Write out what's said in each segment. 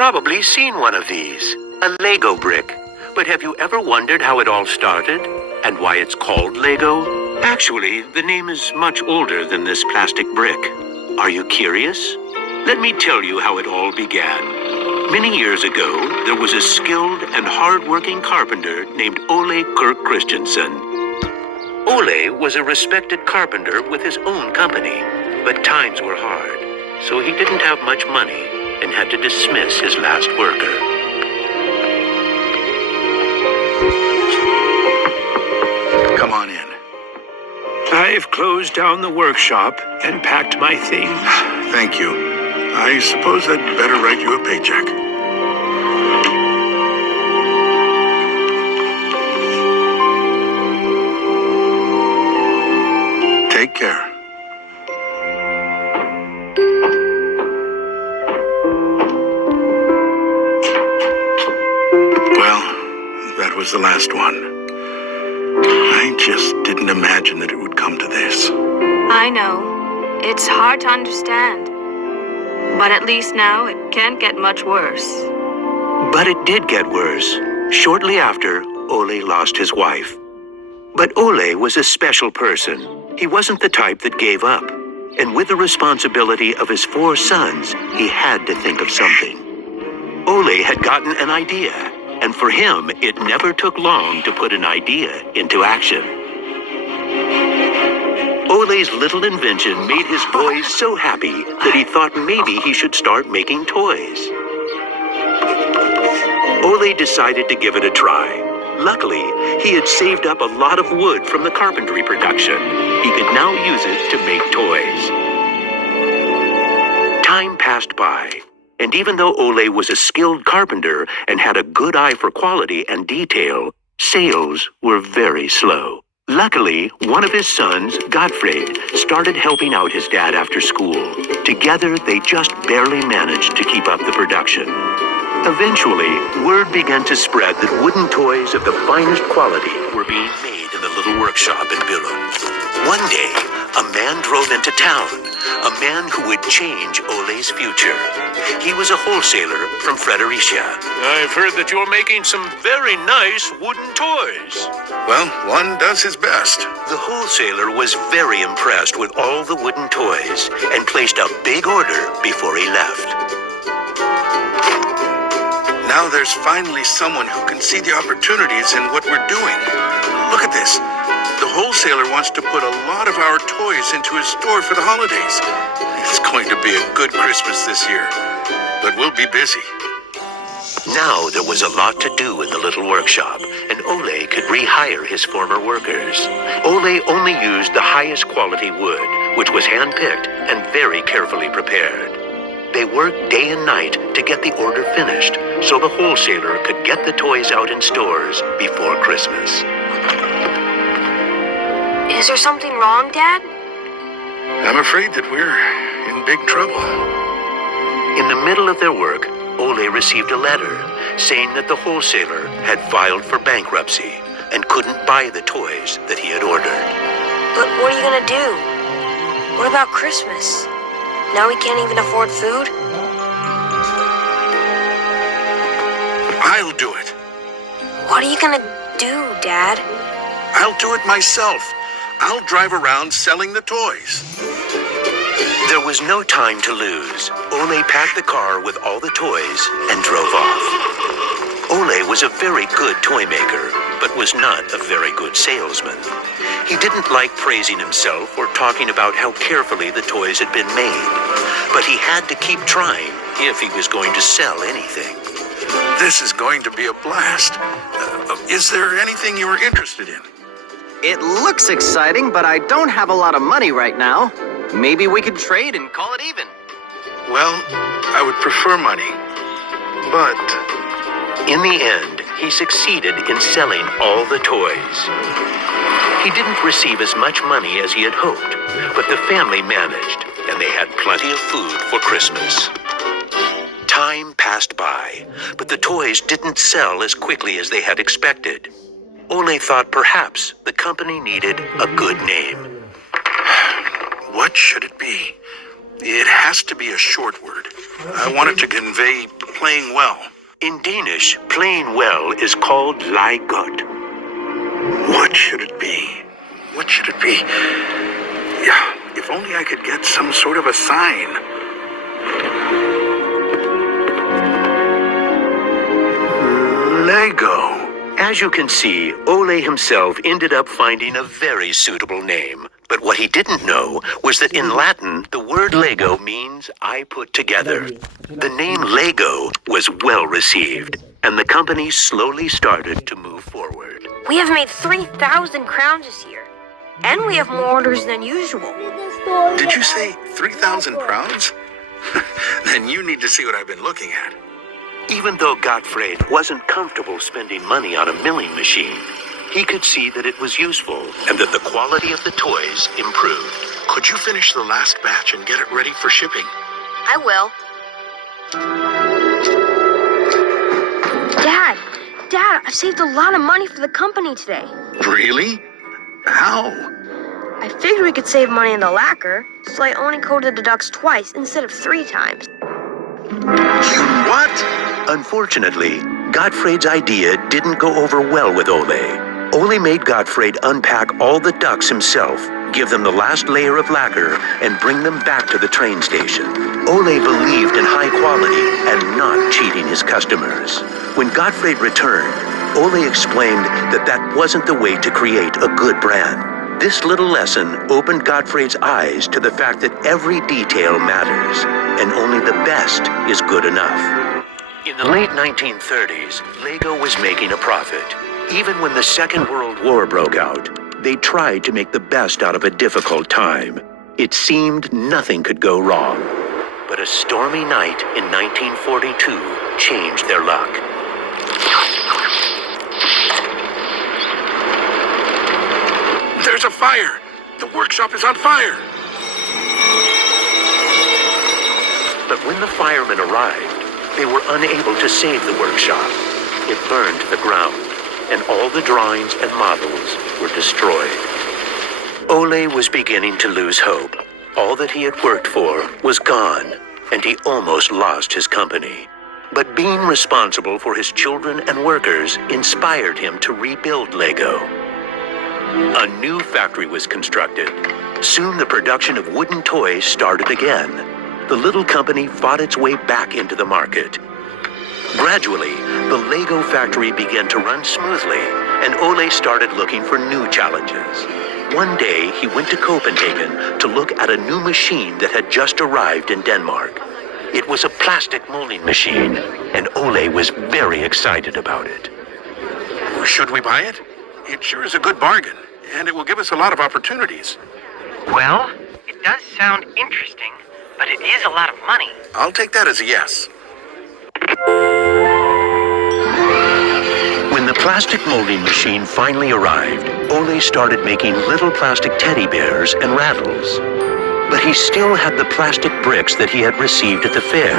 probably seen one of these, a Lego brick. But have you ever wondered how it all started and why it's called Lego? Actually, the name is much older than this plastic brick. Are you curious? Let me tell you how it all began. Many years ago, there was a skilled and hard-working carpenter named Ole Kirk Christensen. Ole was a respected carpenter with his own company, but times were hard, so he didn't have much money and had to dismiss his last worker. Come on in. I've closed down the workshop and packed my things. Thank you. I suppose I'd better write you a paycheck. Take care. Well, that was the last one. I just didn't imagine that it would come to this. I know. It's hard to understand. But at least now it can't get much worse. But it did get worse. Shortly after, Ole lost his wife. But Ole was a special person. He wasn't the type that gave up. And with the responsibility of his 4 sons, he had to think of something. Ole had gotten an idea, and for him, it never took long to put an idea into action. Ole's little invention made his boys so happy that he thought maybe he should start making toys. Ole decided to give it a try. Luckily, he had saved up a lot of wood from the carpentry production. He could now use it to make toys. Time passed by, and even though Ole was a skilled carpenter and had a good eye for quality and detail, sales were very slow. Luckily, one of his sons, Gottfried, started helping out his dad after school. Together, they just barely managed to keep up the production. Eventually, word began to spread that wooden toys of the finest quality were being made in the little workshop in Billund. One day, a man drove into town, a man who would change Ole's future. He was a wholesaler from Fredericia. I've heard that you're making some very nice wooden toys. Well, one does his best. The wholesaler was very impressed with all the wooden toys and placed a big order before he left. Now there's finally someone who can see the opportunities in what we're doing. Look at this. The wholesaler wants to put a lot of our toys into his store for the holidays. It's going to be a good Christmas this year, but we'll be busy. Now there was a lot to do in the little workshop, and Ole could rehire his former workers. Ole only used the highest quality wood, which was hand-picked and very carefully prepared. They worked day and night to get the order finished, so the wholesaler could get the toys out in stores before Christmas. Is there something wrong, Dad? I'm afraid that we're in big trouble. In the middle of their work, Ole received a letter saying that the wholesaler had filed for bankruptcy and couldn't buy the toys that he had ordered. But what are you gonna do? What about Christmas? Now we can't even afford food? I'll do it. What are you gonna do, Dad? I'll do it myself. I'll drive around selling the toys. There was no time to lose. Ole packed the car with all the toys and drove off. Ole was a very good toy maker, but was not a very good salesman. He didn't like praising himself or talking about how carefully the toys had been made. But he had to keep trying if he was going to sell anything. This is going to be a blast. Is there anything you were interested in? It looks exciting, but I don't have a lot of money right now. Maybe we could trade and call it even. Well, I would prefer money, but... In the end, he succeeded in selling all the toys. He didn't receive as much money as he had hoped, but the family managed, and they had plenty of food for Christmas. Time passed by, but the toys didn't sell as quickly as they had expected. Ole thought perhaps the company needed a good name. What should it be? It has to be a short word. I want it to convey playing well. In Danish, playing well is called lie godt. What should it be? What should it be? Yeah, if only I could get some sort of a sign. Lego. As you can see, Ole himself ended up finding a very suitable name. But what he didn't know was that in Latin, the word Lego means I put together. The name Lego was well received, and the company slowly started to move forward. We have made 3,000 crowns this year, and we have more orders than usual. Did you say 3,000 crowns? Then you need to see what I've been looking at. Even though Gottfried wasn't comfortable spending money on a milling machine, he could see that it was useful and that the quality of the toys improved. Could you finish the last batch and get it ready for shipping? I will. Dad, I've saved a lot of money for the company today. Really? How? I figured we could save money in the lacquer, so I only coated the ducks twice instead of 3 times. You what? Unfortunately, Gottfried's idea didn't go over well with Ole. Ole made Gottfried unpack all the ducks himself, give them the last layer of lacquer, and bring them back to the train station. Ole believed in high quality and not cheating his customers. When Gottfried returned, Ole explained that that wasn't the way to create a good brand. This little lesson opened Gottfried's eyes to the fact that every detail matters, and only the best is good enough. In the late 1930s, Lego was making a profit. Even when the Second World War broke out, they tried to make the best out of a difficult time. It seemed nothing could go wrong. But a stormy night in 1942 changed their luck. There's a fire! The workshop is on fire! But when the firemen arrived, they were unable to save the workshop. It burned to the ground, and all the drawings and models were destroyed. Ole was beginning to lose hope. All that he had worked for was gone, and he almost lost his company. But being responsible for his children and workers inspired him to rebuild Lego. A new factory was constructed. Soon the production of wooden toys started again. The little company fought its way back into the market. Gradually, the Lego factory began to run smoothly, and Ole started looking for new challenges. One day, he went to Copenhagen to look at a new machine that had just arrived in Denmark. It was a plastic molding machine, and Ole was very excited about it. Should we buy it? It sure is a good bargain, and it will give us a lot of opportunities. Well, it does sound interesting, but it is a lot of money. I'll take that as a yes. When the plastic molding machine finally arrived, Ole started making little plastic teddy bears and rattles. But he still had the plastic bricks that he had received at the fair.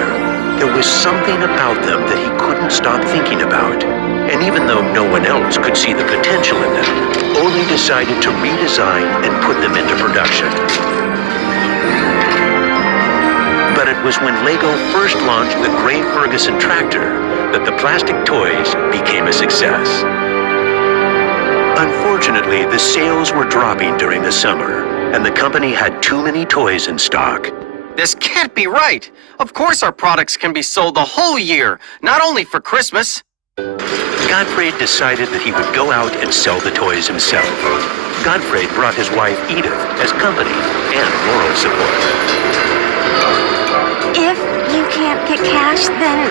There was something about them that he couldn't stop thinking about. And even though no one else could see the potential in them, Ole decided to redesign and put them into production. But it was when Lego first launched the Gray Ferguson tractor that the plastic toys became a success. Unfortunately, the sales were dropping during the summer, and the company had too many toys in stock. This can't be right. Of course our products can be sold the whole year, not only for Christmas. Gottfried decided that he would go out and sell the toys himself. Gottfried brought his wife Edith as company and moral support. If you can't get cash, then,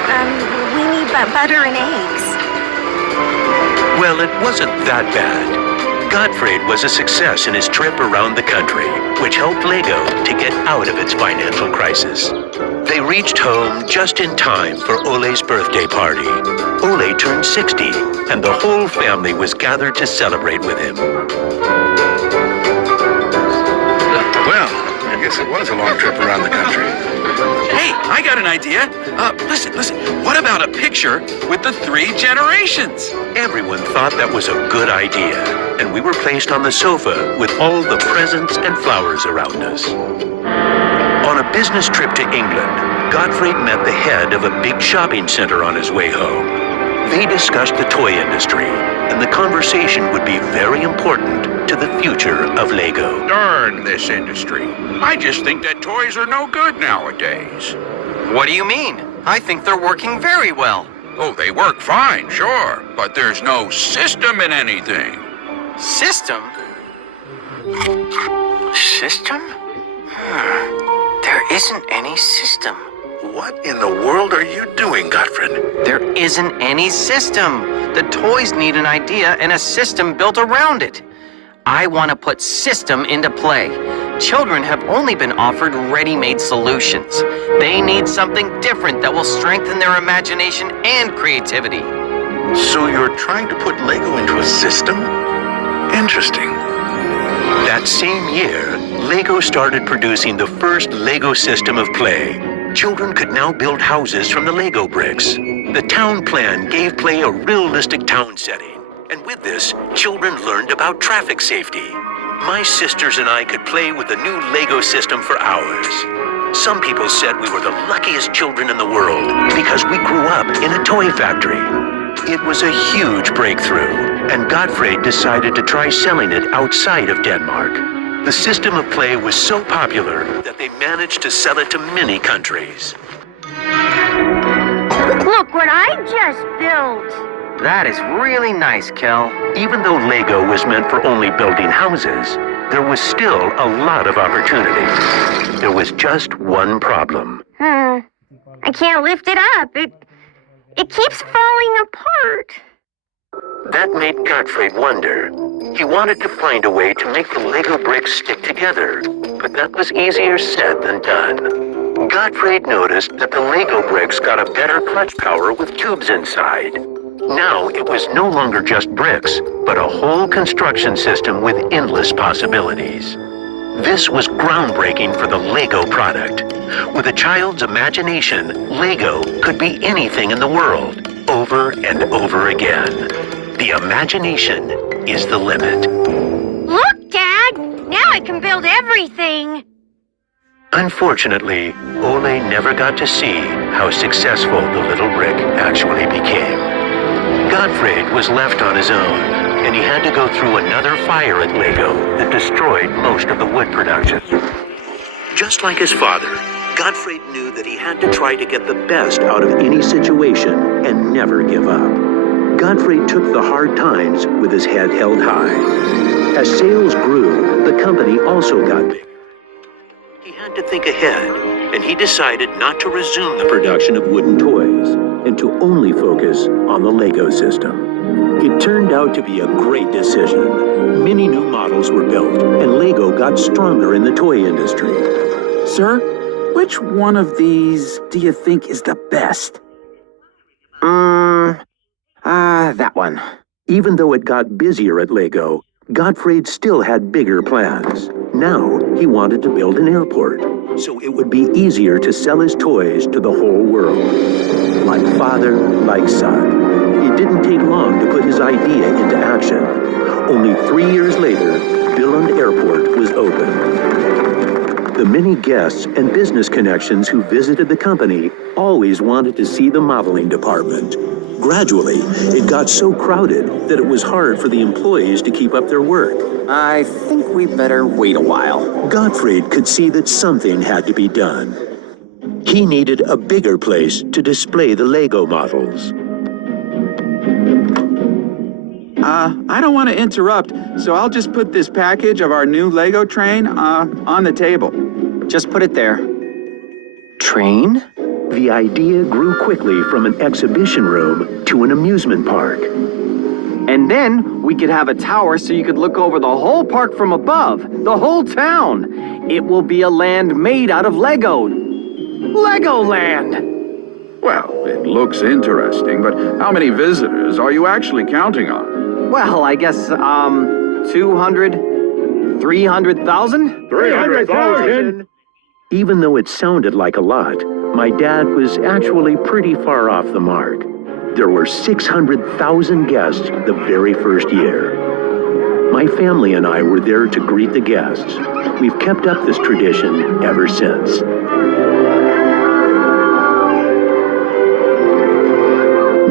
we need butter and eggs. Well, it wasn't that bad. Gottfried was a success in his trip around the country, which helped Lego to get out of its financial crisis. They reached home just in time for Ole's birthday party. Ole turned 60, and the whole family was gathered to celebrate with him. Well, I guess it was a long trip around the country. Hey, I got an idea. Listen. What about a picture with the 3 generations? Everyone thought that was a good idea, and we were placed on the sofa with all the presents and flowers around us. On a business trip to England, Godfrey met the head of a big shopping center on his way home. They discussed the toy industry, and the conversation would be very important to the future of Lego. Darn this industry. I just think that toys are no good nowadays. What do you mean? I think they're working very well. Oh, they work fine, sure, but there's no system in anything. System? System? There isn't any system. What in the world are you doing, Gottfried? There isn't any system. The toys need an idea and a system built around it. I want to put system into play. Children have only been offered ready-made solutions. They need something different that will strengthen their imagination and creativity. So you're trying to put Lego into a system? Interesting. That same year, Lego started producing the first Lego system of play. Children could now build houses from the Lego bricks. The town plan gave play a realistic town setting. And with this, children learned about traffic safety. My sisters and I could play with the new Lego system for hours. Some people said we were the luckiest children in the world because we grew up in a toy factory. It was a huge breakthrough, and Godfrey decided to try selling it outside of Denmark. The system of play was so popular that they managed to sell it to many countries. Look what I just built. That is really nice, Kel. Even though Lego was meant for only building houses, there was still a lot of opportunity. There was just one problem. I can't lift it up. It keeps falling apart. That made Gottfried wonder. He wanted to find a way to make the Lego bricks stick together, but that was easier said than done. Gottfried noticed that the Lego bricks got a better clutch power with tubes inside. Now it was no longer just bricks, but a whole construction system with endless possibilities. This was groundbreaking for the Lego product. With a child's imagination, Lego could be anything in the world, over and over again. The imagination is the limit. Look, Dad. Now I can build everything. Unfortunately, Ole never got to see how successful the little brick actually became. Gottfried was left on his own, and he had to go through another fire at Lego that destroyed most of the wood production. Just like his father, Gottfried knew that he had to try to get the best out of any situation and never give up. Gottfried took the hard times with his head held high. As sales grew, the company also got bigger. He had to think ahead, and he decided not to resume the production of wooden toys and to only focus on the Lego system. It turned out to be a great decision. Many new models were built, and Lego got stronger in the toy industry. Sir, which one of these do you think is the best? That one. Even though it got busier at Lego, Gottfried still had bigger plans. Now he wanted to build an airport, so it would be easier to sell his toys to the whole world. Like father, like son. It didn't take long to put his idea into action. Only 3 years later, Billund Airport was open. The many guests and business connections who visited the company always wanted to see the modeling department. Gradually, it got so crowded that it was hard for the employees to keep up their work. I think we better wait a while. Gottfried could see that something had to be done. He needed a bigger place to display the Lego models. I don't want to interrupt, so I'll just put this package of our new Lego train, on the table. Just put it there. Train? The idea grew quickly from an exhibition room to an amusement park. And then we could have a tower so you could look over the whole park from above, the whole town. It will be a land made out of Lego. Legoland! Well, it looks interesting, but how many visitors are you actually counting on? Well, I guess, 200, 300,000? 300,000! Even though it sounded like a lot, my dad was actually pretty far off the mark. There were 600,000 guests the very first year. My family and I were there to greet the guests. We've kept up this tradition ever since.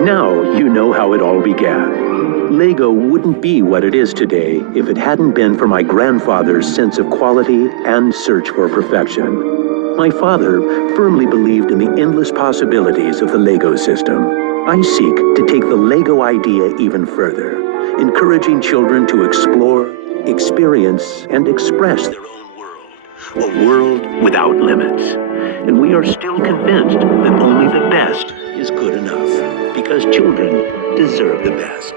Now you know how it all began. Lego wouldn't be what it is today if it hadn't been for my grandfather's sense of quality and search for perfection. My father firmly believed in the endless possibilities of the Lego system. I seek to take the Lego idea even further, encouraging children to explore, experience, and express their own world. A world without limits. And we are still convinced that only the best is good enough, because children deserve the best.